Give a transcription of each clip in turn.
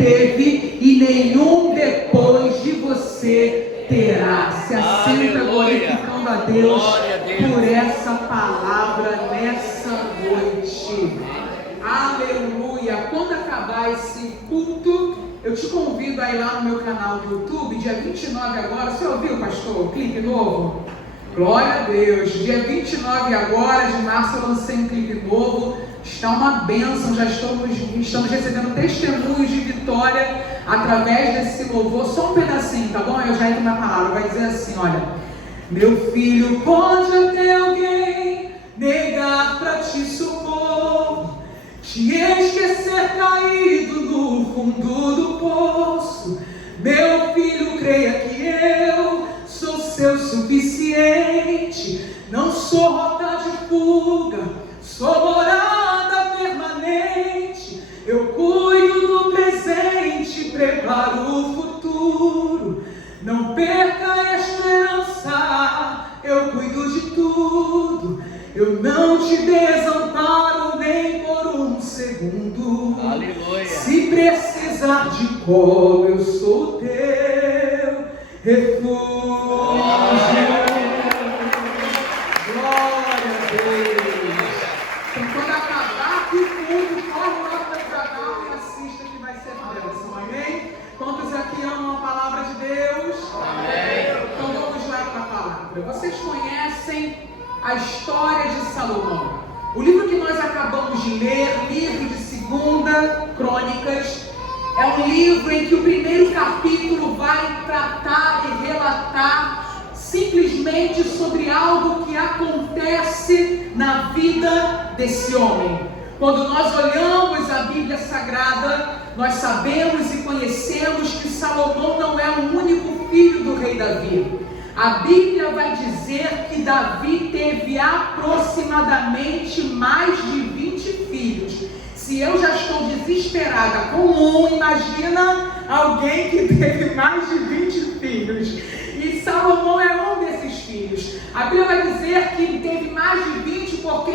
teve e nenhum depois de você terá. Se assenta glorificando a Deus por essa palavra nessa noite. Aleluia! Quando acabar esse culto, eu te convido a ir lá no meu canal do YouTube, dia 29 agora. Você ouviu, pastor? O clipe novo? Glória a Deus! Dia 29 agora de março eu lancei um clipe novo. Está uma bênção, já estamos recebendo testemunhos de vitória através desse louvor. Só um pedacinho, tá bom? Eu já entro na palavra, vai dizer assim, olha: meu filho, pode até alguém negar pra te supor, te esquecer caído no fundo do poço. Meu filho, creia que eu sou seu suficiente. Não sou rota de fuga, sou morada permanente. Eu cuido do presente, preparo o futuro. Não perca a esperança, eu cuido de tudo. Eu não te desamparo nem por um segundo. Aleluia. Se precisar de colo, eu sou teu refúgio. Glória a Deus. Então, quando acabar aqui o culto, corre lá para o canal e assista que vai ser bênção. Amém? Quantos aqui amam a palavra de Deus? Amém. Então vamos lá para a palavra. Vocês conhecem a história de Salomão. O livro que nós acabamos de ler, livro de 2 Crônicas, é um livro em que o primeiro capítulo vai tratar e relatar simplesmente sobre algo que acontece na vida desse homem. Quando nós olhamos a Bíblia Sagrada, nós sabemos e conhecemos que Salomão não é o único filho do rei Davi. A Bíblia vai dizer que Davi teve aproximadamente mais de 20 filhos. Se eu já estou desesperada com um, imagina alguém que teve mais de 20 filhos. E Salomão é um desses filhos. A Bíblia vai dizer que ele teve mais de 20 porque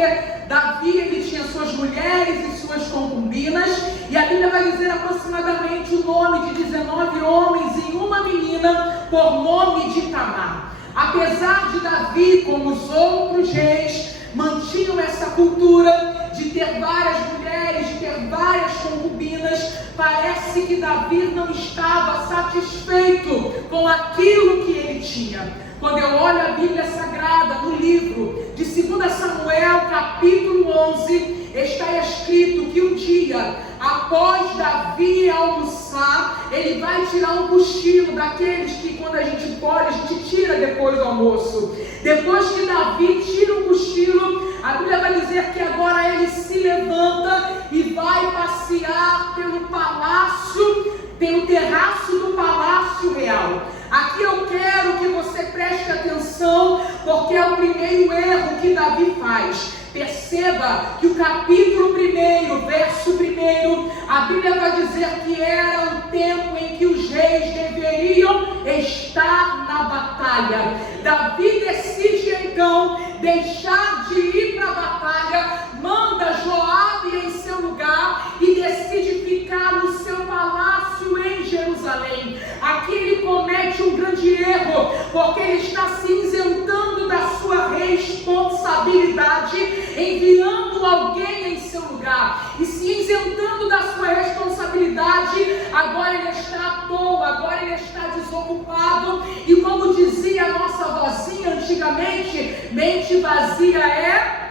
Davi ele tinha suas mulheres e suas concubinas. E a Bíblia vai dizer aproximadamente o nome de 19 homens e uma menina por nome de Tamar. Apesar de Davi, como os outros reis, mantinham essa cultura de ter várias mulheres, de ter várias concubinas, parece que Davi não estava satisfeito com aquilo que ele tinha. Quando eu olho a Bíblia Sagrada, no livro de 2 Samuel, capítulo 11, está escrito que um dia, após Davi almoçar, ele vai tirar um cochilo, daqueles que quando a gente pode, a gente tira depois do almoço. Depois que Davi tira o cochilo, a Bíblia vai dizer que agora ele se levanta e vai passear pelo palácio, pelo terraço do palácio real. Aqui eu quero que você preste atenção, porque é o primeiro erro que Davi faz. Perceba que o capítulo 1, verso 1, a Bíblia vai dizer que era um tempo em que os reis deveriam estar na batalha. Davi decide então deixar de ir para a batalha, manda Joabe em seu lugar e decide ficar no seu palácio em Jerusalém. Aqui ele comete um grande erro, porque ele está se isentando da sua responsabilidade, enviando alguém em seu lugar e se isentando da sua responsabilidade. Agora ele está à toa, agora ele está desocupado, e como dizia a nossa vozinha antigamente, mente vazia é...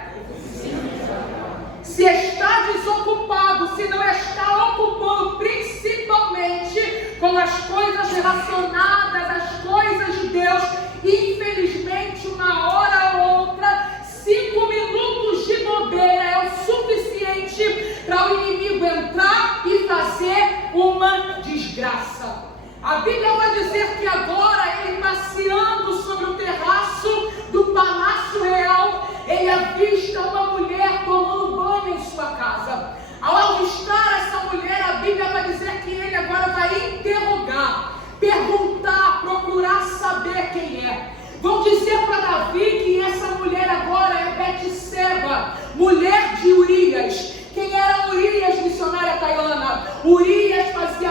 Se está desocupado, se não está ocupando principalmente com as coisas relacionadas às coisas de Deus, infelizmente uma hora ou outra, 5 minutos de bobeira é o suficiente para o inimigo entrar e fazer uma desgraça. A Bíblia vai dizer que agora ele passeando sobre o terraço do palácio real, ele avista uma mulher tomando banho em sua casa. Ao avistar essa mulher, a Bíblia vai dizer que ele agora vai interrogar, perguntar, procurar saber quem é. Vão dizer para Davi que essa mulher agora é Betseba, mulher de Urias. Quem era Urias, missionária Tayana? Urias fazia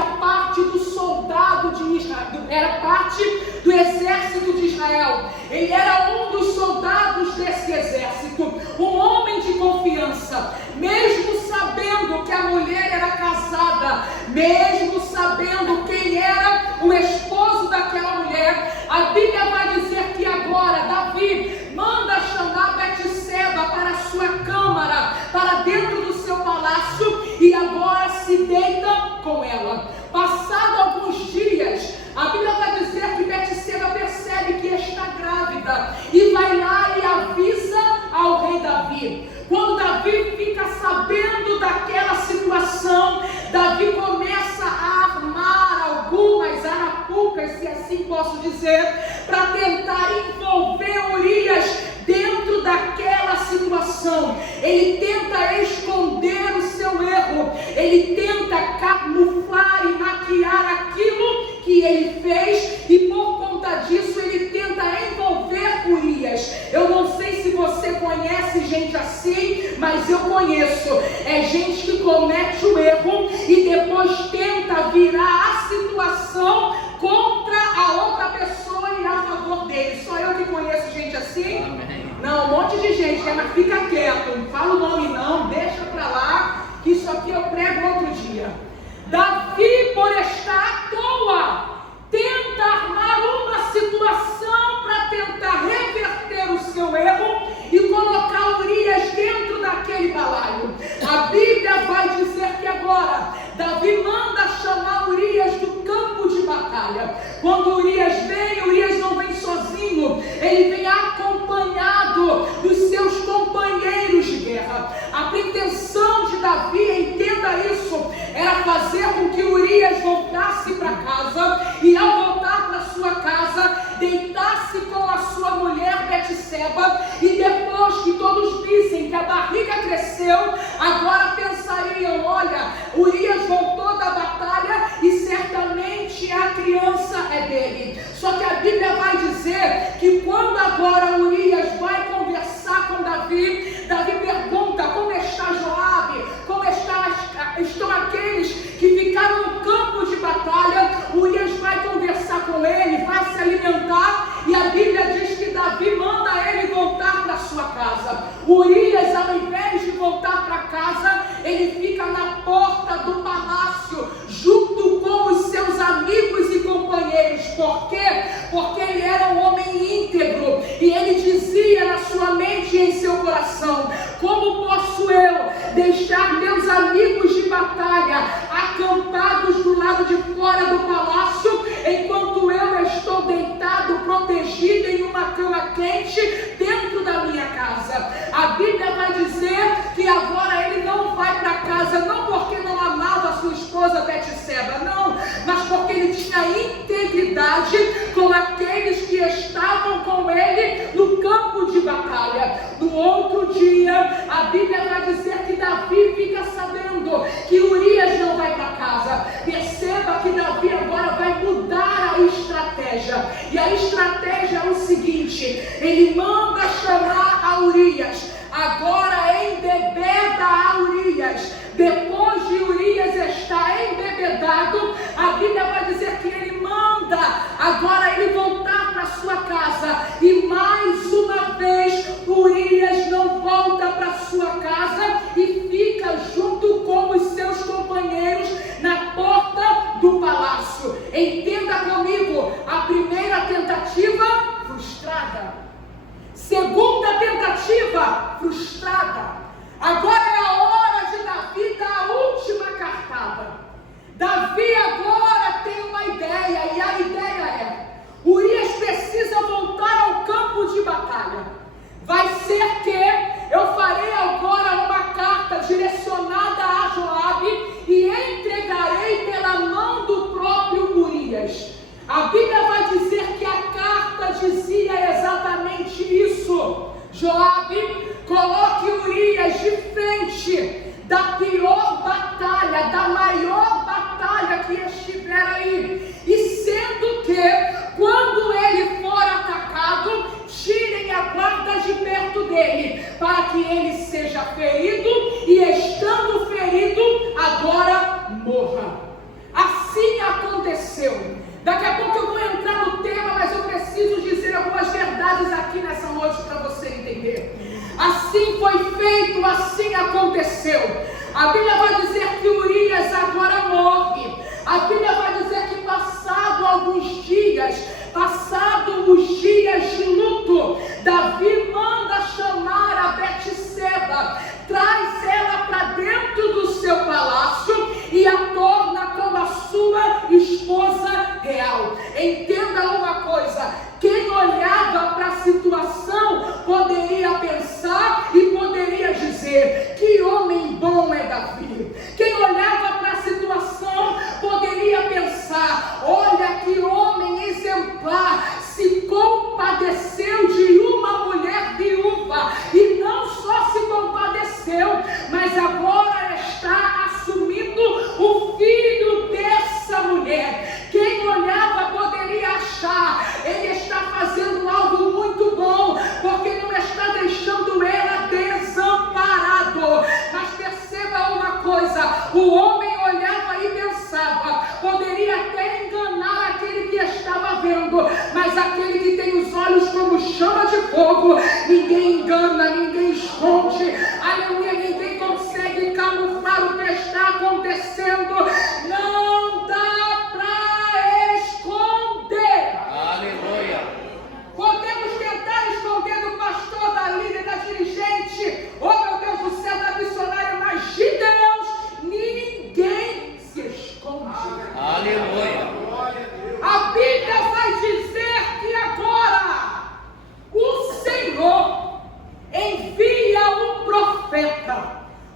era parte do exército de Israel. Ele era um dos soldados desse exército, um homem de confiança, mesmo sabendo que a mulher era casada, mesmo sabendo quem era o esposo daquela mulher. A Bíblia vai dizer que agora Davi manda chamar Betseba para a sua câmara, para dentro do seu palácio, e agora se deita com ela. Passado alguns dias, a Bíblia vai dizer que Betseba percebe que está grávida e vai lá e avisa ao rei Davi. Quando Davi fica sabendo daquela situação, Davi começa a armar algumas arapucas, se assim posso dizer, para tentar envolver Urias dentro daquela situação. Ele tenta esconder o seu erro, ele tenta camuflar e maquiar aquilo que ele fez, e por conta disso ele tenta envolver Urias. Eu não sei se você conhece gente assim, mas eu conheço. É gente que comete o erro e depois tenta virar a situação contra a outra pessoa e a favor dele. Só eu que conheço gente assim? Amém. Não, um monte de gente, mas fica quieto, não fala o nome não, deixa pra lá, que isso aqui eu prego outro dia. Davi, por estar à toa, tenta armar uma situação para tentar reverter o seu erro e colocar Urias dentro daquele balaio. A Bíblia vai dizer que agora Davi manda chamar Urias do campo de batalha. Quando Urias não vem sozinho, ele vem acompanhado dos seus companheiros de guerra. A pretensão de Davi, entenda isso, era fazer com que Urias voltasse para casa, e ao voltar para sua casa, deitasse com a sua mulher Betseba, e depois que todos vissem que a barriga cresceu, agora pensariam: olha, Urias voltou da batalha e certamente a criança é dele. Só que a Bíblia vai dizer que quando agora Urias vai conversar com Davi, Davi pergunta: como está Joabe? Como estão aqueles que ficaram no campo de batalha? Urias vai conversar com ele, vai se alimentar, e a Bíblia diz que Davi manda ele voltar para sua casa. Urias, ao invés de voltar para casa, ele fica na porta do palácio, junto com os seus amigos e companheiros. Por quê? Porque ele era um homem íntegro, e ele dizia na sua mente e em seu coração: como posso eu deixar meus amigos de batalha acampados do lado de fora do palácio, enquanto eu estou deitado, protegido em uma cama quente dentro da minha casa? A Bíblia vai dizer que agora ele não vai para casa, não porque não amava a sua esposa Betseba, não, mas porque ele tinha integridade com aqueles que estavam com ele no campo de batalha. No outro dia, a Bíblia vai dizer que Davi fica sabendo que Urias não vai para casa. Perceba que Davi agora vai mudar a estratégia, e a estratégia é o seguinte: ele manda chamar a Urias, agora embebeda a Urias. Depois de Urias estar embebedado, a Bíblia vai dizer que ele manda agora ele voltar para sua casa, e mais uma vez Urias não volta para sua casa e fica junto com os seus companheiros na porta do palácio. Entenda comigo: a primeira tentativa, frustrada. Segunda tentativa, frustrada. Agora é a hora de Davi dar a última cartada. Davi agora tem uma ideia, e a ideia é: Urias precisa voltar ao campo de batalha. Vai ser que eu farei agora uma carta direcionada a Joabe e entregarei pela mão do próprio Urias. A Bíblia vai dizer que a carta dizia exatamente isso: Joabe, coloque Urias de frente da pior batalha, da maior batalha que estiver aí, e sendo que quando ele for atacado, tirem a guarda de perto dele, para que ele seja ferido, e estando ferido, agora morra. Assim aconteceu. Daqui a pouco eu vou detalhes aqui nessa noite para você entender. Assim foi feito, assim aconteceu. A Bíblia vai dizer que Urias agora morre. A Bíblia vai dizer que passado alguns dias, passado os dias de luto, Davi manda chamar a Betseba, traz ela para dentro do seu palácio e a torna como a sua esposa real. Entenda uma coisa, quem olhava para a situação poderia pensar e poderia dizer: que homem bom é Davi. Quem olhava para a situação poderia pensar: olha que homem exemplar, se compadeceu de uma mulher viúva, e não só se compadeceu, mas agora está assumindo o filho dessa mulher. Quem olhava poderia achar: ele está fazendo algo muito bom, porque não está deixando ela desamparado. Mas perceba uma coisa, o homem olhava e pensava, poderia até enganar aquele que estava vendo, mas aquele que tem os olhos como chama de fogo, ninguém engana, ninguém esconde, aleluia, ninguém consegue camuflar o que está acontecendo, não dá para esconder. Aleluia. Podemos tentar esconder do pastor, da líder, da dirigente, oh meu Deus do céu, da missionária, mas de Deus ninguém se esconde. Aleluia. A Bíblia vai dizer que agora o Senhor envia um profeta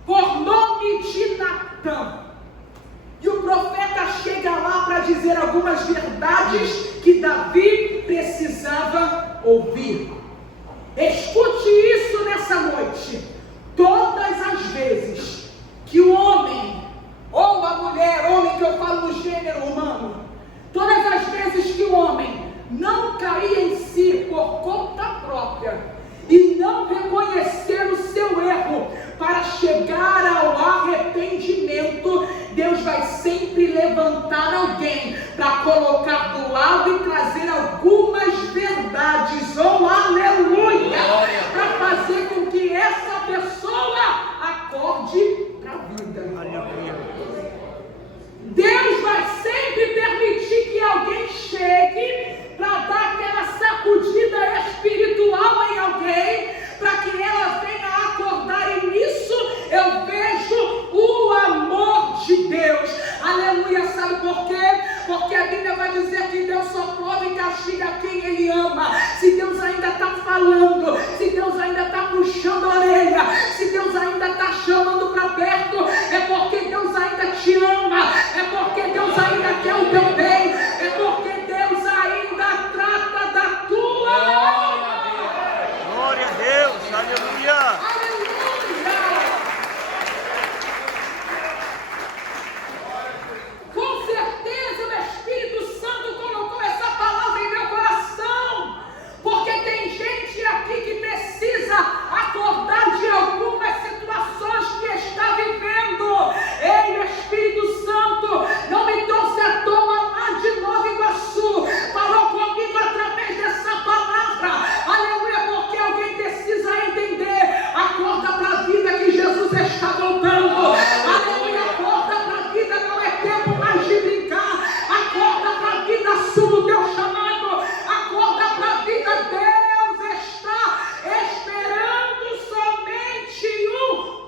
por nome de Natã. E o profeta chega lá para dizer algumas verdades que Davi precisava ouvir. Escute isso nessa noite. Todas as vezes que o homem, ou a mulher, homem que eu falo no gênero humano, todas as vezes que o homem não cair em si por conta própria e não reconhecer o seu erro para chegar ao arrependimento, Deus vai sempre levantar alguém para colocar do lado e trazer algumas verdades, oh aleluia, para fazer com que essa pessoa acorde para a vida. Deus vai sempre permitir que alguém chegue para dar aquela sacudida espiritual em alguém, para que ela venha acordar, e nisso eu vejo o amor de Deus. Aleluia, sabe por quê? Porque a Bíblia vai dizer que Deus só prova e castiga quem Ele ama. Se Deus ainda está falando, se Deus ainda está puxando a orelha, se Deus ainda está chamando para perto, é porque Deus ainda te ama, é porque Deus ainda quer o teu bem, é porque Deus ainda trata da tua alma. Glória a Deus, aleluia. Com certeza o Espírito Santo colocou essa palavra em meu coração, porque tem gente aqui que precisa acordar de algumas situações que está vivendo. Ei, Espírito Santo, não me trouxe à toa lá de Nova Iguaçu, falou comigo através dessa palavra, aleluia, porque alguém precisa entender. Acorda para a vida que Jesus está voltando, aleluia, acorda para a vida, não é tempo mais de brincar, acorda para a vida, assuma o teu chamado, acorda para a vida, Deus está esperando somente o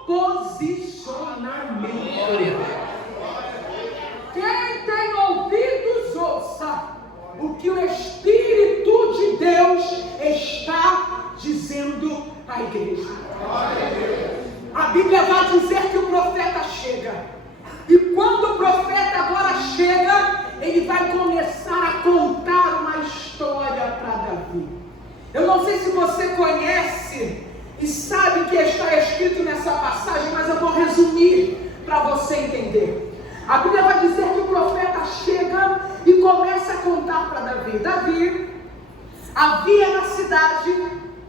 posicionamento. Quem tem ouvidos, ouça o que o Espírito de Deus está dizendo à igreja. A Bíblia vai dizer que o profeta chega, e quando o profeta agora chega, ele vai começar a contar uma história para Davi. Eu não sei se você conhece e sabe o que está escrito nessa passagem, mas eu vou resumir para você entender. A Bíblia vai dizer que o profeta chega e começa a contar para Davi. Davi, havia na cidade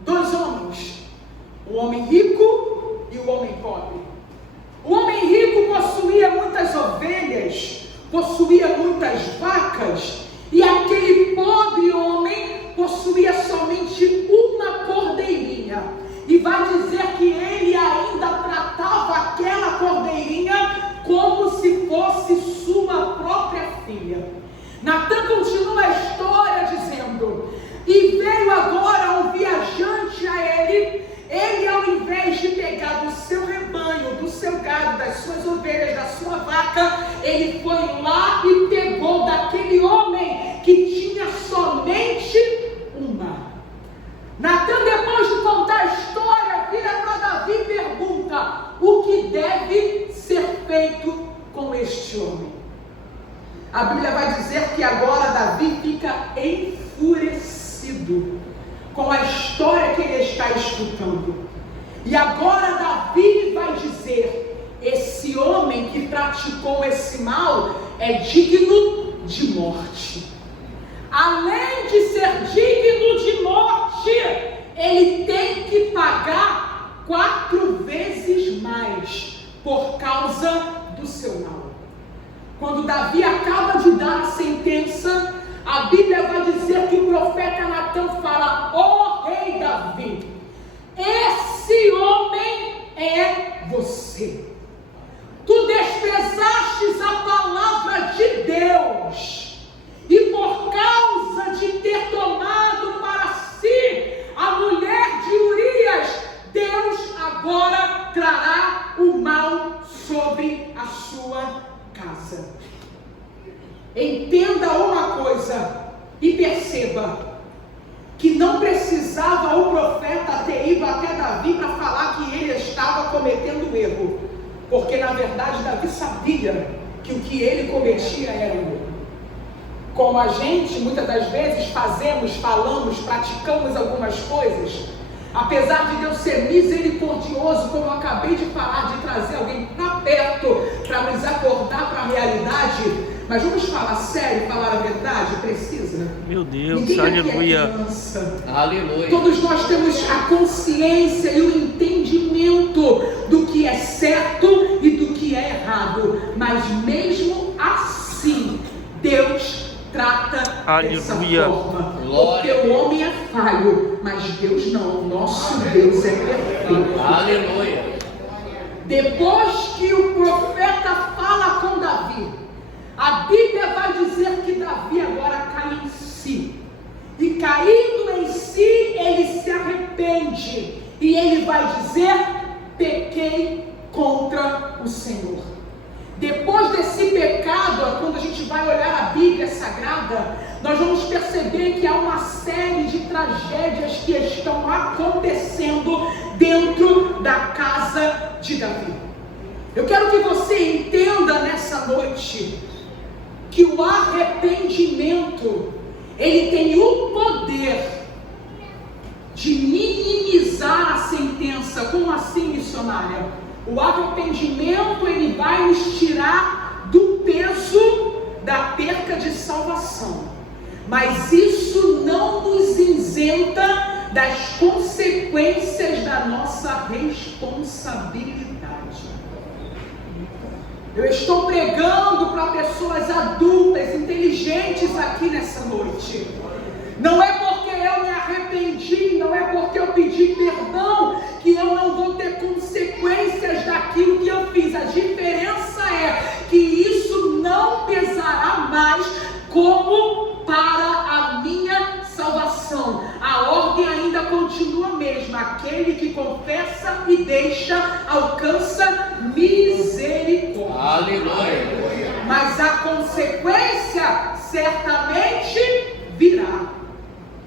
dois homens, o homem rico e o homem pobre. O homem rico possuía muitas ovelhas, possuía muitas vacas, e aquele pobre homem possuía somente continua a história dizendo: e veio agora um viajante a ele, ao invés de pegar do seu rebanho, do seu gado, das suas ovelhas, da sua vaca, ele foi lá e pegou daquele homem que tinha somente uma. Natan, depois de contar a história, vira para Davi e pergunta: o que deve ser feito com este homem? A Bíblia vai dizer que agora Davi fica enfurecido com a história que ele está escutando. E agora Davi vai dizer: esse homem que praticou esse mal é digno de morte. Além de ser digno de morte, ele tem que pagar 4 vezes mais por causa do seu mal. Quando Davi acaba de dar a sentença, a Bíblia vai dizer que o profeta Natan fala: ó rei Davi, esse homem é você. Tu desprezastes a palavra de Deus, e por causa de ter tomado para si a mulher de Urias, Deus agora trará o mal sobre a sua casa. Entenda uma coisa e perceba que não precisava o profeta ter ido até Davi para falar que ele estava cometendo um erro, porque na verdade Davi sabia que o que ele cometia era um erro. Como a gente muitas das vezes fazemos, falamos, praticamos algumas coisas, apesar de Deus ser misericordioso, como eu acabei de falar, de trazer alguém para perto, para nos acordar para a realidade, mas vamos falar sério, falar a verdade? Precisa? Meu Deus, ninguém aleluia. aqui é criança. Aleluia. Todos nós temos a consciência e o entendimento do que é certo e do que é errado, mas mesmo assim, Deus trata dessa forma, porque o homem é falho, mas Deus não, nosso Deus é perfeito. Aleluia. Depois que o profeta fala com Davi, a Bíblia vai dizer que Davi agora cai em si, e caindo em si, ele se arrepende, e ele vai dizer: pequei contra o Senhor. Depois desse pecado, quando a gente vai olhar a Bíblia Sagrada, nós vamos perceber que há uma série de tragédias que estão acontecendo dentro da casa de Davi. Eu quero que você entenda nessa noite que o arrependimento, ele tem o poder de minimizar a sentença. Como assim, missionária? O arrependimento, ele vai nos tirar do peso da perca de salvação, mas isso não nos isenta das consequências da nossa responsabilidade. Eu estou pregando para pessoas adultas, inteligentes aqui nessa noite. Não é porque eu me arrependi, não é porque eu pedi perdão, que eu não vou ter consequências daquilo que eu fiz. A diferença é que isso não pesará mais como para a minha salvação. A ordem ainda continua a mesma: aquele que confessa e deixa alcança misericórdia. Aleluia. Mas a consequência certamente virá.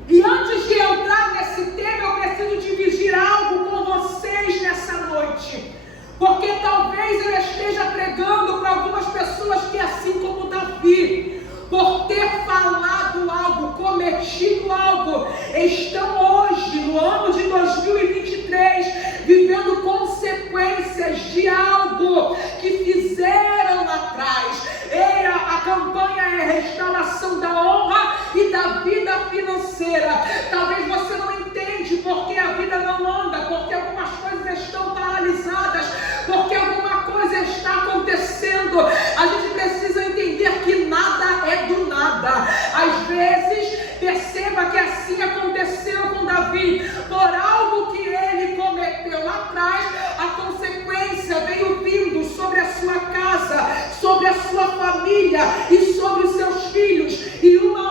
E antes de entrar nesse tema, eu preciso dividir algo com vocês nessa noite, porque talvez eu esteja pregando para algumas pessoas que, assim como Davi, por ter falado algo, cometido algo, estão hoje, no ano de 2023, vivendo consequências de algo que fizeram lá atrás. A campanha é restauração da honra e da vida financeira. Talvez você não entende porque a vida não anda, porque algumas coisas estão paralisadas, porque alguma coisa está acontecendo. A gente precisa entender que nada é do nada. Às vezes, perceba que assim aconteceu com Davi. Por algo que ele cometeu lá atrás, a consequência veio vindo sobre a sua casa, sobre a sua família e sobre os seus filhos. E uma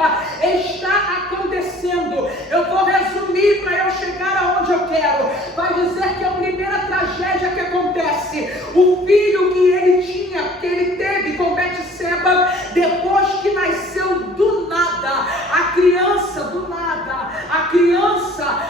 boca está acontecendo. Eu vou resumir para eu chegar aonde eu quero. Vai dizer que a primeira tragédia que acontece, o filho que ele teve com Betseba, depois que nasceu do nada, a criança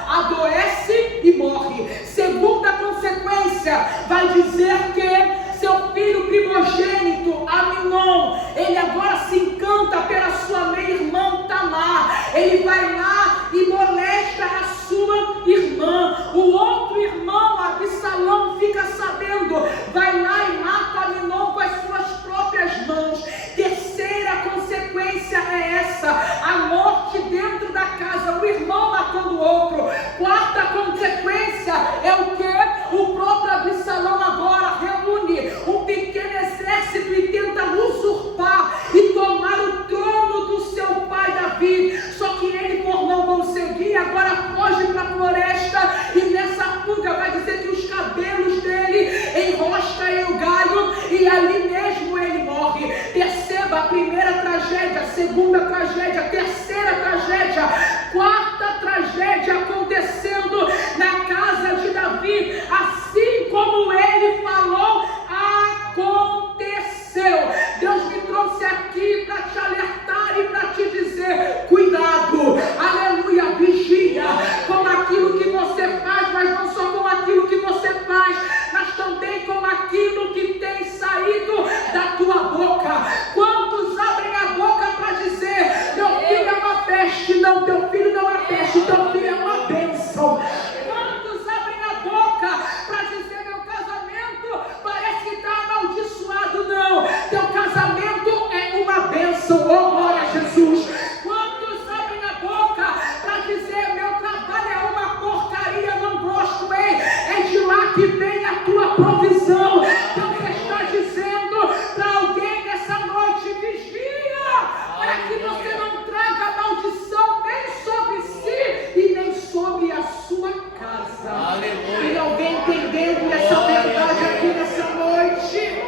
adoece e morre. Segunda consequência, vai dizer que seu filho primogênito, Aminon, ele agora se encanta pela sua meia-irmã Tamar. Ele vai lá e molesta a sua irmã. O outro irmão, Absalão, fica sabendo, vai lá e mata Aminon com as suas próprias mãos. Terceira consequência é essa, a morte dentro da casa, o irmão matando o outro. Quarta consequência é o que? O próprio Absalão agora reúne um pequeno exército e tenta usurpar e tomar o trono do seu pai Davi. Só que ele, por não conseguir, agora foge para a floresta e nessa fuga vai dizer que os cabelos dele enrosca em o galho e ali mesmo ele morre. Perceba a primeira tragédia, a segunda tragédia, a terceira tragédia, quarta tragédia acontecendo na casa de Davi, assim como ele falou, aconteceu. Deus me trouxe aqui para te alertar e para te dizer, cuidado, aleluia, vigia com aquilo que você faz, mas não só com aquilo que você faz, mas também com aquilo que tem saído da tua boca. Quantos abrem a boca para dizer, meu filho é uma peste? Não, teu filho não é peste, teu filho é uma bênção. Quantos abrem a boca para dizer, meu casamento parece que está amaldiçoado? Não, teu casamento é uma bênção, oh glória a Jesus. Quantos abrem a boca para dizer, meu trabalho é uma porcaria, não gosto, é de lá que vem a tua provisão. Deus está dizendo para alguém nessa noite, vigia, para que você não traga maldição nem sobre si e nem sobre a sua casa. Aleluia. Tem alguém entendendo essa verdade aqui nessa noite?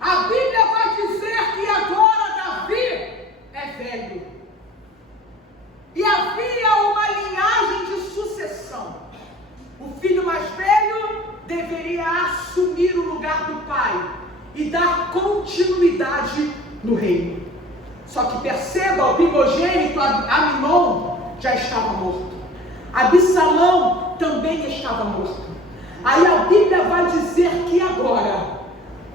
A Bíblia vai dizer que agora Davi é velho. E havia uma linhagem de sucessão. O filho mais velho deveria assumir o lugar do pai e dar continuidade no reino. Só que perceba, o primogênito Aminon já estava morto. Absalão também estava morto. Aí a Bíblia vai dizer que agora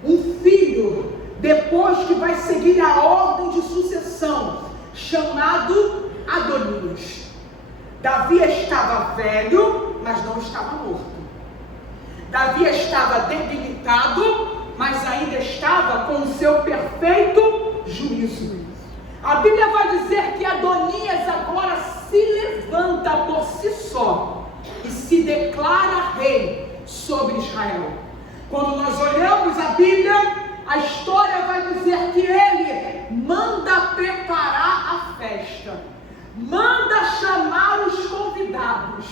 um filho, depois que vai seguir a ordem de sucessão, chamado Adonias. Davi estava velho, mas não estava morto. Davi estava debilitado, mas ainda estava com o seu perfeito juízo. A Bíblia vai dizer que Adonias agora se levanta por si só e se declara rei sobre Israel. Quando nós olhamos a Bíblia, a história vai dizer que ele manda preparar a festa, manda chamar os convidados,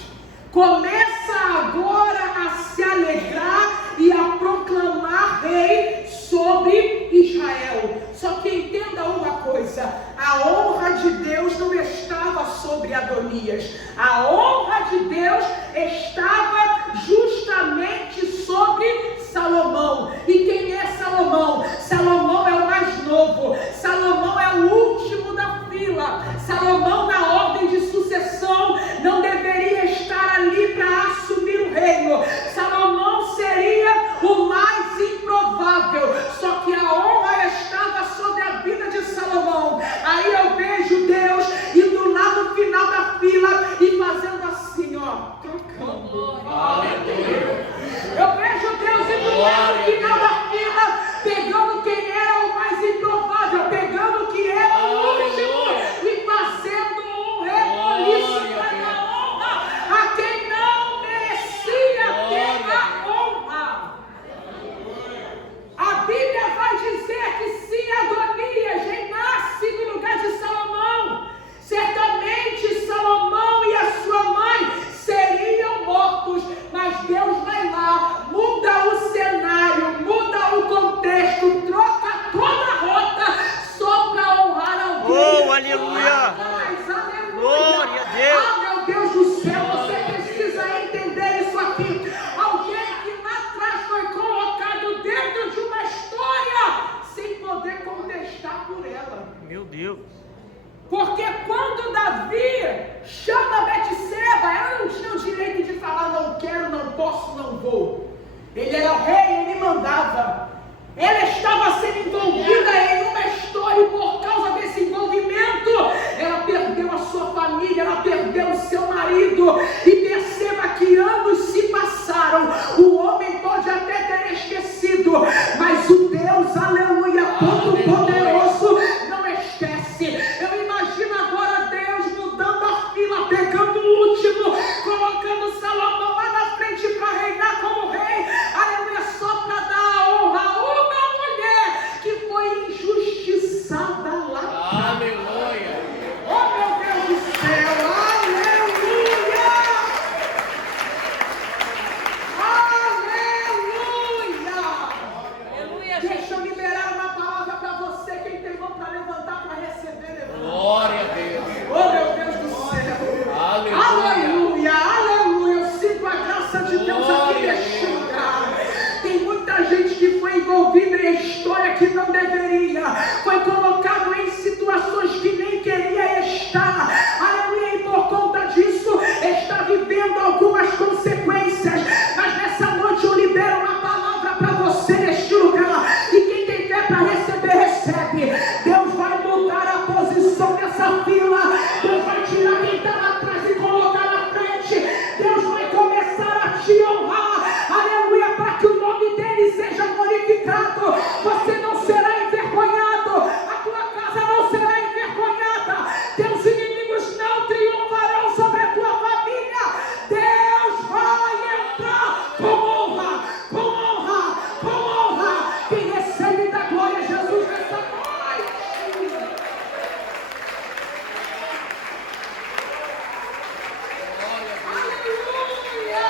começa agora a se alegrar e a proclamar rei sobre Israel. Só que entenda uma coisa, a honra de Deus não estava sobre Adonias, a honra de Deus estava justamente sobre Salomão. E quem é Salomão? Salomão é o mais novo, Salomão é o último da fila. Salomão, na ordem de sucessão, não deveria estar ali para assumir o reino. Salomão seria o mais improvável, só que a honra estava sobre a vida de Salomão. Aí eu vejo Deus indo lá no final da fila e fazendo assim, ó, trocando. por ela. Meu Deus. Porque quando Davi chama Betseba, ela não tinha o direito de falar não quero, não posso, não vou. Ele era o rei, ele mandava. Ela estava sendo envolvida em uma história e por causa desse envolvimento, ela perdeu a sua família, ela perdeu o seu marido. E perceba que anos se passaram. O homem pode até ter esquecido, mas o Deus, aleluia, todo-poderoso, não esquece. Eu imagino agora Deus mudando a fila, pegando o último, colocando Salomão lá na frente para reinar como rei. Aleluia, só para dar a honra a uma mulher que foi injustiçada lá atrás. Aleluia. Oh meu Deus do céu, aleluia! Aleluia! Deixa eu liberar uma palavra para você. Quem tem mão para levantar, para receber, levanta. Glória a Deus. Oh meu Deus do céu! Aleluia. Aleluia! Aleluia! Eu sinto a graça de Deus aqui Glória a neste Deus. lugar. Tem muita gente que foi envolvida em história que não deveria, foi colocado em situações que nem queria estar, aleluia, e por conta disso está vivendo algumas consequências. Mas nessa noite eu libero uma palavra para você neste lugar, e quem tem fé para receber, recebe. Deus vai mudar a posição dessa fila, Deus vai tirar quem está lá atrás e colocar na frente. Deus vai começar a te honrar, aleluia, para que o nome dele seja glorificado. Você não será envergonhado, a tua casa não será envergonhada, teus inimigos não triunfarão sobre a tua família. Deus vai entrar com honra, com honra, com honra. Quem recebe da glória, Jesus nessa noite. Aleluia!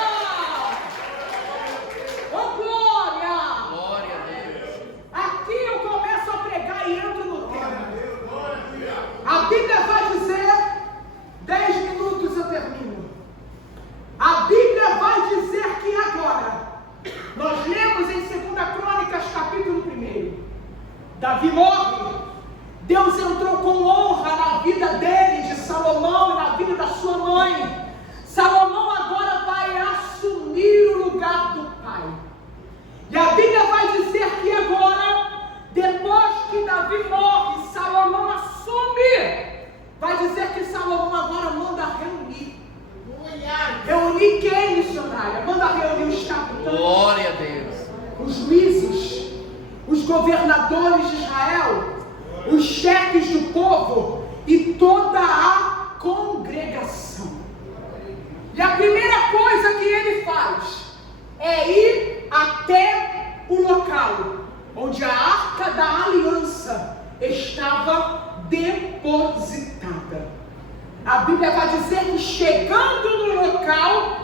Oh glória! Glória a Deus. Aqui eu começo a pregar e entro no tema. A Bíblia vai dizer, 10 minutos eu termino. A Bíblia vai dizer que agora, nós lemos em 2 Crônicas capítulo 1, Davi morre, Deus entrou com honra na vida dele, de Salomão, e na vida da sua mãe. Salomão agora vai assumir o lugar do pai. E a Bíblia vai dizer que agora, depois que Davi morre, Salomão assume. Vai dizer que Salomão agora manda reunir. Reunir quem, missionária? Manda reunir os capitães, Glória a Deus. os juízes, os governadores de Israel, os chefes do povo e toda a congregação. E a primeira coisa que ele faz é ir até o local onde a Arca da Aliança estava depositada. A Bíblia vai dizer que chegando no local,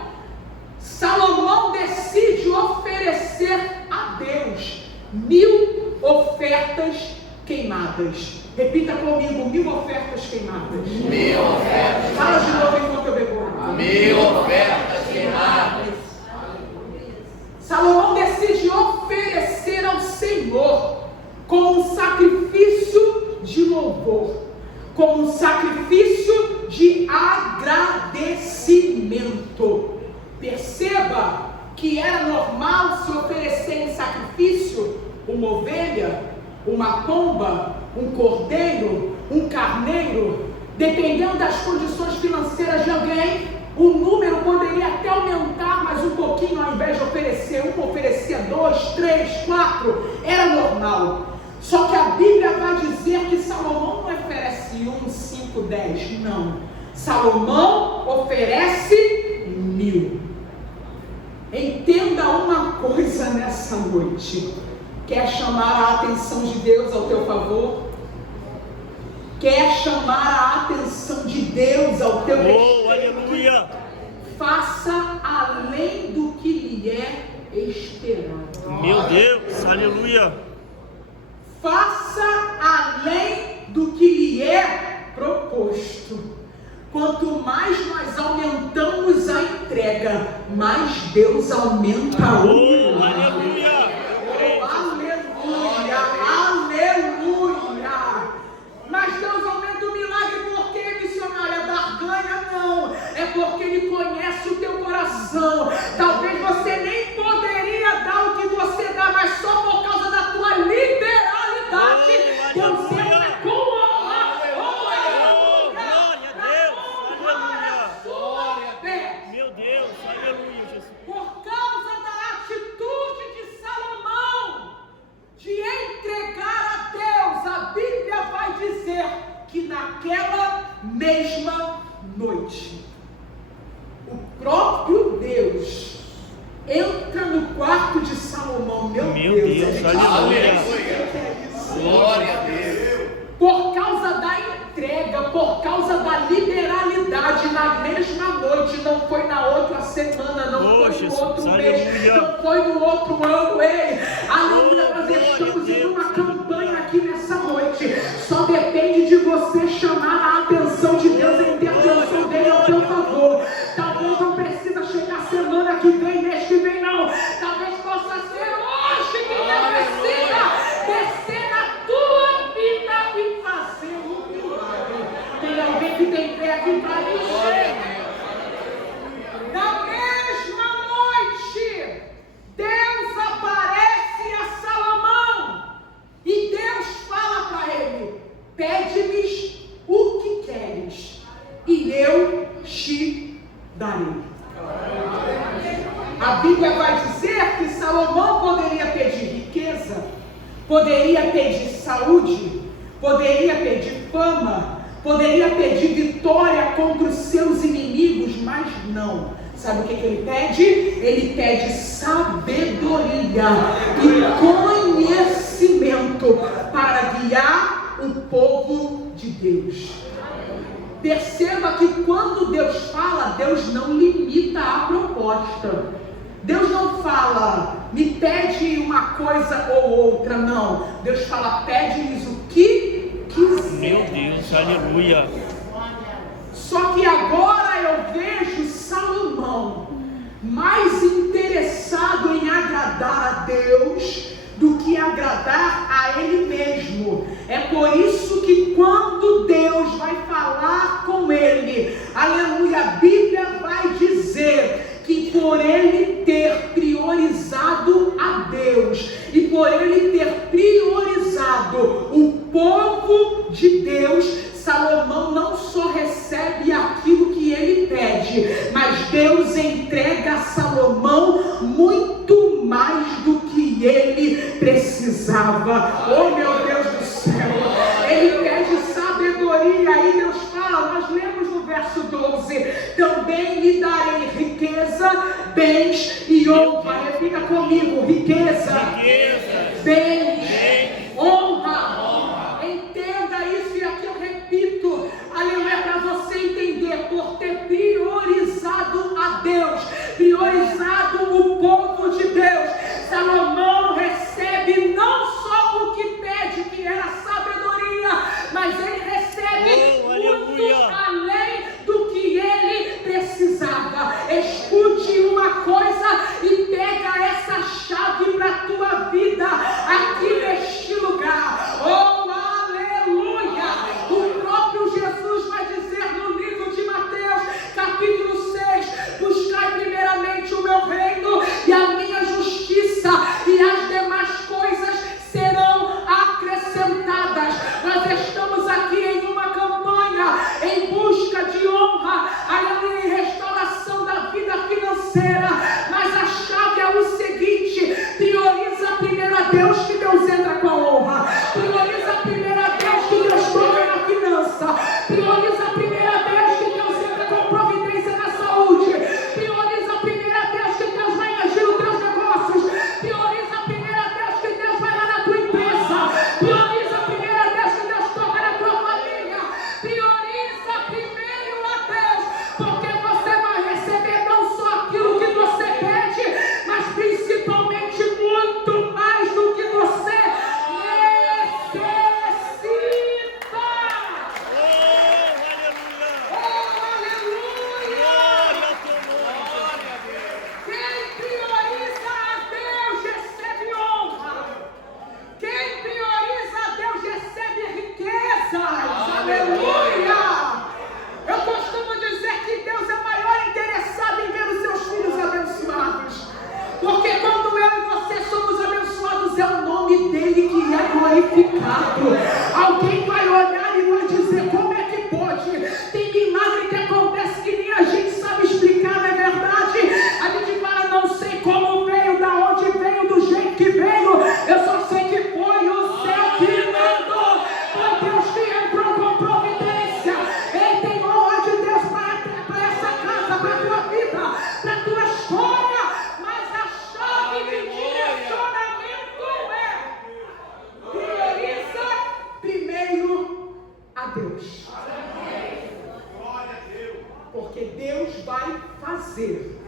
Salomão decide oferecer a Deus 1000 ofertas queimadas. Repita comigo, 1000 ofertas queimadas. 1000 ofertas. Fala de novo enquanto eu bebo água. 1000 ofertas queimadas. Salomão decide oferecer ao Senhor como um sacrifício de louvor, como um sacrifício de agradecimento. Perceba que era normal se oferecer em sacrifício uma ovelha, uma pomba, um cordeiro, um carneiro, dependendo das condições financeiras de alguém. O número poderia até aumentar mais um pouquinho, ao invés de oferecer um, oferecia 2, 3, 4, era normal. Só que a Bíblia vai dizer que Salomão não oferece 1, 5, 10, não. Salomão oferece 1000. Entenda uma coisa nessa noite. Quer chamar a atenção de Deus ao teu favor? Quer chamar a atenção de Deus ao teu respeito? Aleluia. Faça além do que lhe é esperado. Meu Deus, aleluia. Faça além do que lhe é proposto. Quanto mais nós aumentamos a entrega, mais Deus aumenta o Aleluia. aleluia, aleluia. dizer que naquela mesma noite, o próprio Deus entra no quarto de Salomão. Meu Deus, aleluia. Glória a Deus. Por causa da entrega, por causa da liberalidade, na mesma noite, não foi na outra semana, não foi no outro mês, não foi no outro ano, ei, aleluia, nós estamos em uma campanha aqui nessa noite, só depende de você chamar a atenção de Deus, a intervenção dele ao teu favor. Talvez não precisa chegar semana que vem, mês que vem não, talvez possa ser hoje que Deus precisa descer na tua vida e fazer um milagre. Tem alguém que tem fé aqui para isso? Na mesma noite, Deus aparece a Salomão e Deus fala para ele: pede-me o que queres e eu te darei. A Bíblia vai dizer que Salomão poderia pedir riqueza, poderia pedir saúde, poderia pedir fama, poderia pedir vitória contra os seus inimigos, mas não. Sabe o que ele pede? Ele pede sabedoria e conhecimento para guiar o povo de Deus. Perceba que quando Deus fala, Deus não limita a proposta. Deus não fala, me pede uma coisa ou outra, não. Deus fala, pede-lhes o que quiser. Meu Deus, aleluia. Só que agora eu vejo Salomão mais interessado em agradar a Deus do que agradar a ele mesmo. É por isso que quando Deus vai falar com ele, aleluia, a Bíblia vai dizer que por ele ter priorizado a Deus e por ele ter priorizado o povo de Deus, Salomão não só recebe aquilo que ele pede, mas Deus entrega a Salomão muito mais do que ele precisava. Oh meu Deus do céu, ele pede sabedoria, aí Deus fala, nós lemos no verso 12, também lhe darei riqueza, bens e honra. Repita comigo, riqueza, bens, honra. Entenda isso, e aqui eu repito, aleluia, para você entender, por ter priorizado a Deus, priorizado o povo de Deus, Salomão recebe não só o que pede, que era sabedoria, mas ele recebe muito além do que ele precisava. Escute uma coisa e pega essa chave para a tua vida aqui neste lugar. Oh, aleluia! O próprio Jesus vai dizer no livro de Mateus, capítulo 6, buscai primeiramente o meu reino e a minha justiça, e as demais coisas serão acrescentadas. Nós estamos aqui em uma campanha em busca de honra, aleluia, e restauração da vida financeira, mas a chave é o seguinte: prioriza primeiro a Deus, que Deus entra com a honra. Prioriza primeiro a Deus, que Deus toca na finança. Prioriza primeiro a Deus, que Deus entra com providência na saúde. Prioriza primeiro a Deus, que Deus vai agir nos teus negócios. Prioriza primeiro a Deus, que Deus vai lá na tua empresa. Prioriza primeiro a Deus, que Deus toca na tua família. Prioriza primeiro a Deus, porque você vai receber não só aquilo que você pede, mas principalmente muito mais do que você necessita. Oh, aleluia! Quem prioriza a Deus recebe honra. Quem prioriza a Deus recebe riquezas. Aleluia! Eu costumo dizer que Deus é maior interessado em ver os seus filhos abençoados. Porque quando eu e você somos abençoados, é o nome dele que é glorificado. Alguém vai olhar e vai dizer, como é que pode? Tem milagre que acontece que nem a gente sabe explicar, não é verdade? A gente fala, não sei como veio, da onde veio, do jeito que veio. Eu só sei que foi o céu que mandou. Foi Deus que entrou Deus. Porque Deus vai fazer.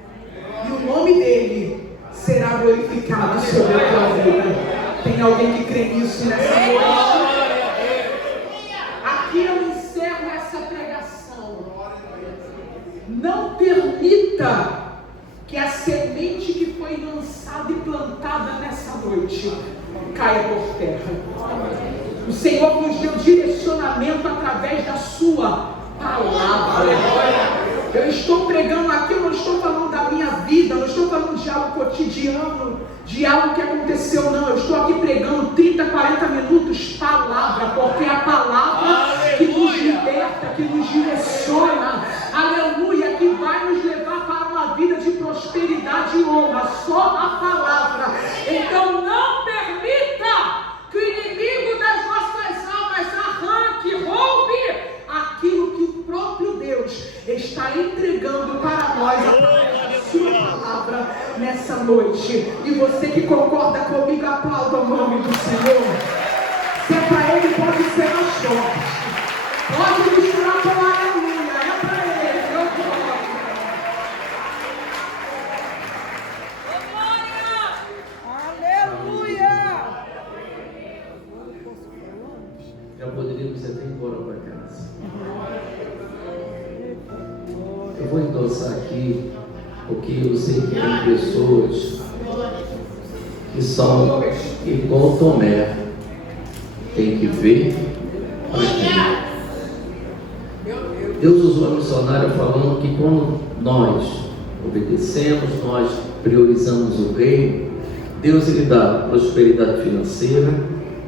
E o nome dele será glorificado sobre a tua vida. Tem alguém que crê nisso nessa noite? Aqui eu encerro essa pregação. Não permita que a semente que foi lançada e plantada nessa noite caia por terra. O Senhor nos deu direcionamento através da sua palavra. Eu estou pregando aqui, eu não estou falando da minha vida, não estou falando de algo cotidiano, de algo que aconteceu, não. Eu estou aqui pregando 30, 40 minutos palavra, porque é a palavra que nos liberta, que nos direciona, aleluia, que vai nos levar para uma vida de prosperidade e honra, só a palavra. Então não permita que o inimigo das nossas almas arranque, roube aquilo que o próprio Deus está entregando para nós através da sua palavra nessa noite. E você que concorda comigo, aplauda o nome do Senhor. Se é para Ele, pode ser mais forte. Pode misturar com aleluia. É para Ele, eu glória. Aleluia! Já poderíamos até ir embora para casa. Eu vou endossar aqui, porque eu sei que tem pessoas que são igual Tomé, tem que ver para crer. Deus usou a missionária falando que quando nós obedecemos, nós priorizamos o reino, Deus ele dá prosperidade financeira,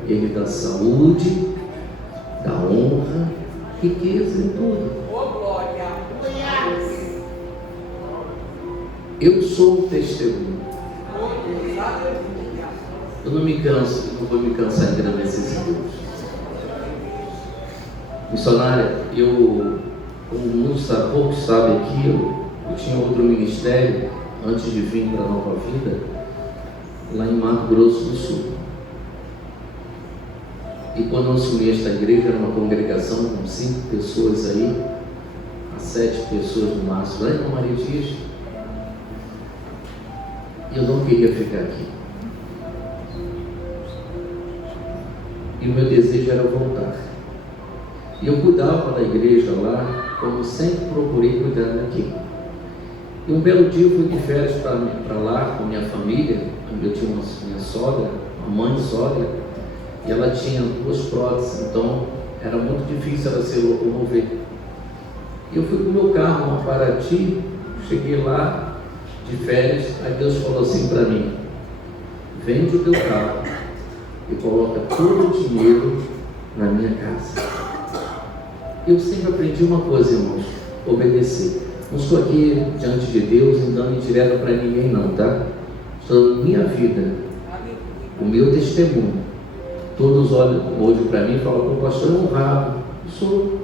ele dá saúde, dá honra, riqueza em tudo. Eu sou um testemunho. Eu não me canso, não vou me cansar de agradecer esse Deus. Missionária, como poucos sabem aqui, eu tinha outro ministério antes de vir para a Nova Vida, lá em Mato Grosso do Sul. E quando eu assumi esta igreja, era uma congregação com 5 pessoas aí, a 7 pessoas no máximo, lá em Maria Dias. E eu não queria ficar aqui. E o meu desejo era voltar. E eu cuidava da igreja lá, como sempre procurei cuidar daqui. E um belo dia eu fui de férias para lá com minha família. Eu tinha minha sogra, uma mãe sogra, e ela tinha 2 próteses, então era muito difícil ela se locomover. E eu fui com o meu carro, uma Paraty, cheguei lá de férias, aí Deus falou assim para mim: vende o teu carro e coloca todo o dinheiro na minha casa. Eu sempre aprendi uma coisa, irmãos: obedecer. Não estou aqui diante de Deus dando indireta para ninguém não, tá? Estou dando minha vida, o meu testemunho. Todos olham hoje para mim e falam: o pastor é honrado. Eu sou.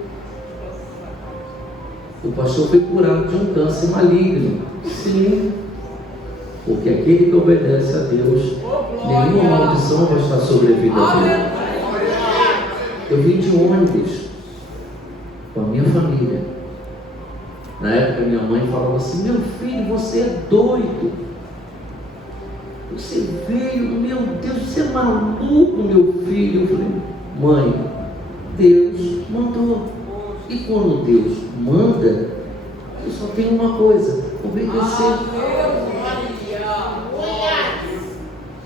O pastor foi curado de um câncer maligno. Sim. Porque aquele que obedece a Deus, nenhuma maldição vai estar sobre a vida dele. Eu vim de ônibus com a minha família. Na época minha mãe falava assim: meu filho, você é doido. Você veio, meu Deus, você é maluco, meu filho. Eu falei: mãe, Deus mandou. E quando Deus manda, eu só tenho uma coisa: obedecer.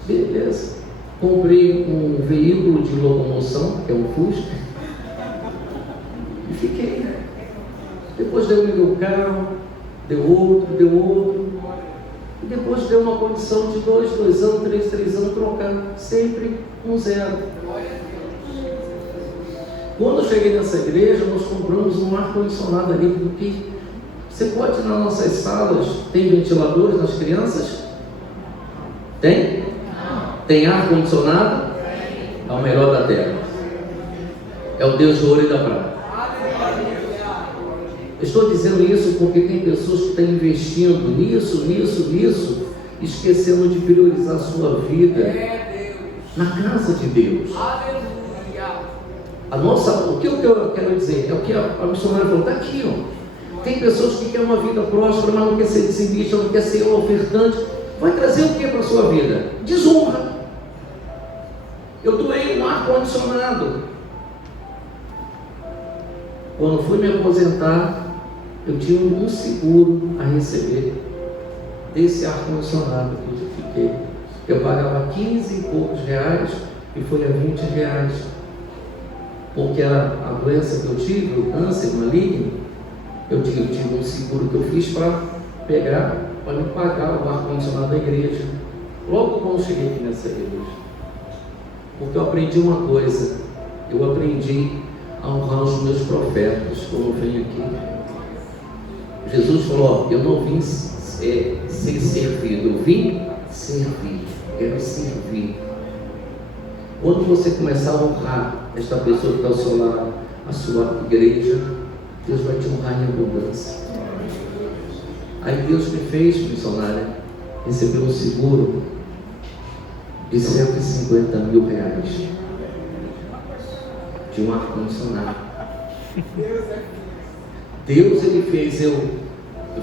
Beleza. Comprei um veículo de locomoção, que é um Fusca, e fiquei. Depois deu meu carro, deu outro. E depois deu uma condição de 2 anos, 3 anos, trocar, sempre um 0. Quando eu cheguei nessa igreja, nós compramos um ar-condicionado ali, porque você pode ir nas nossas salas, tem ventiladores nas crianças? Tem? Tem ar-condicionado? É o melhor da terra. É o Deus do ouro e da prata. Eu estou dizendo isso porque tem pessoas que estão investindo nisso, esquecendo de priorizar a sua vida na casa de Deus. O que eu quero dizer é o que a missionária falou, está aqui, ó. Tem pessoas que querem uma vida próspera, mas não quer ser dizimista, não quer ser ofertante. Vai trazer o que para a sua vida? Desonra. Eu doei um ar-condicionado. Quando fui me aposentar, eu tinha um seguro a receber desse ar-condicionado que eu fiquei. Eu pagava 15 e poucos reais e foi a 20 reais. Porque a doença que eu tive, o câncer maligno, eu tive um seguro que eu fiz para pegar, para me pagar o ar-condicionado da igreja. Logo quando cheguei aqui nessa igreja. Porque eu aprendi uma coisa, eu aprendi a honrar os meus profetas, como eu venho aqui. Jesus falou, eu não vim ser servido, eu vim servir, quero servir. Quando você começar a honrar esta pessoa que está ao seu lado, a sua igreja, Deus vai te honrar em abundância. Aí Deus me fez, missionária, receber um seguro de 150 mil reais de um ar-condicionado. Deus, ele fez eu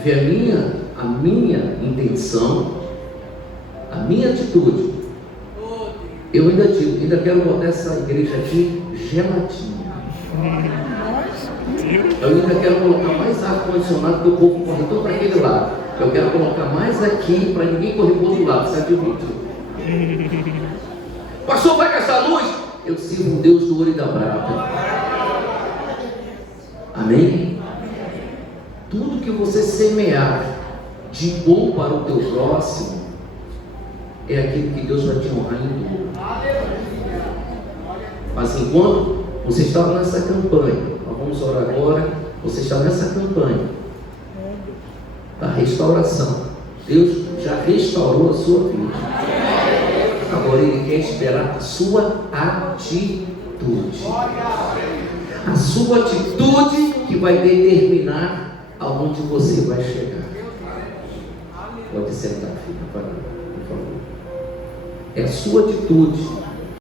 ver a minha intenção, a minha atitude. Eu ainda quero botar essa igreja aqui geladinha. Eu ainda quero colocar mais ar-condicionado, porque o povo corre todo para aquele lado. Eu quero colocar mais aqui para ninguém correr para o outro lado, sabe o vídeo? Pastor, vai gastar luz? Eu sirvo um Deus do ouro e da prata. Amém? Tudo que você semear de bom para o teu próximo é aquilo que Deus vai te honrar em tudo. Mas enquanto você estava nessa campanha, nós vamos orar agora, você está nessa campanha da restauração. Deus já restaurou a sua vida. Agora Ele quer esperar a sua atitude. A sua atitude que vai determinar aonde você vai chegar. Pode sentar, filha, por favor. É a sua atitude